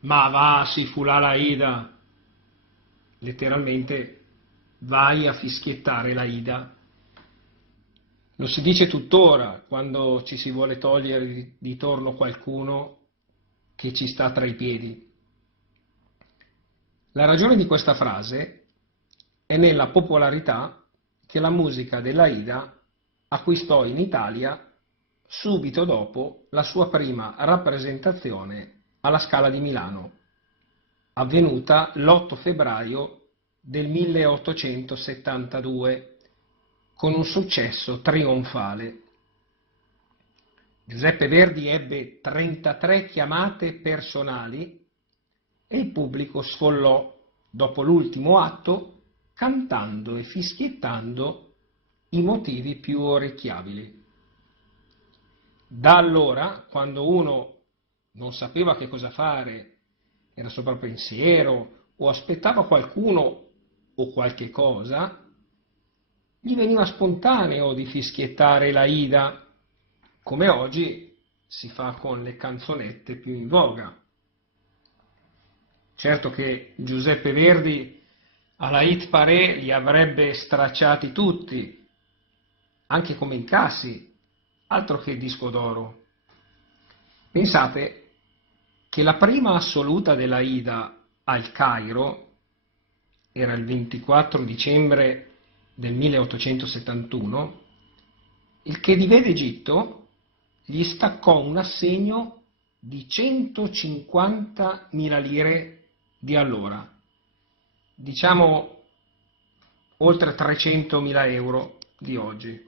Ma va, si fu là la Ida. Letteralmente, vai a fischiettare la Ida. Lo si dice tuttora quando ci si vuole togliere di torno qualcuno che ci sta tra i piedi. La ragione di questa frase è nella popolarità che la musica dell'Aida acquistò in Italia subito dopo la sua prima rappresentazione alla Scala di Milano, avvenuta l'8 febbraio del 1872, con un successo trionfale. Giuseppe Verdi ebbe 33 chiamate personali e il pubblico sfollò dopo l'ultimo atto cantando e fischiettando i motivi più orecchiabili. Da allora, quando uno non sapeva che cosa fare, era sopra pensiero o aspettava qualcuno o qualche cosa, gli veniva spontaneo di fischiettare la Ida, come oggi si fa con le canzonette più in voga. Certo che Giuseppe Verdi alla Hit Parade li avrebbe stracciati tutti, anche come incassi, altro che disco d'oro. Pensate che la prima assoluta della Ida al Cairo era il 24 dicembre del 1871, il che di Vede Egitto gli staccò un assegno di 150.000 lire di allora, diciamo oltre 300.000 euro di oggi.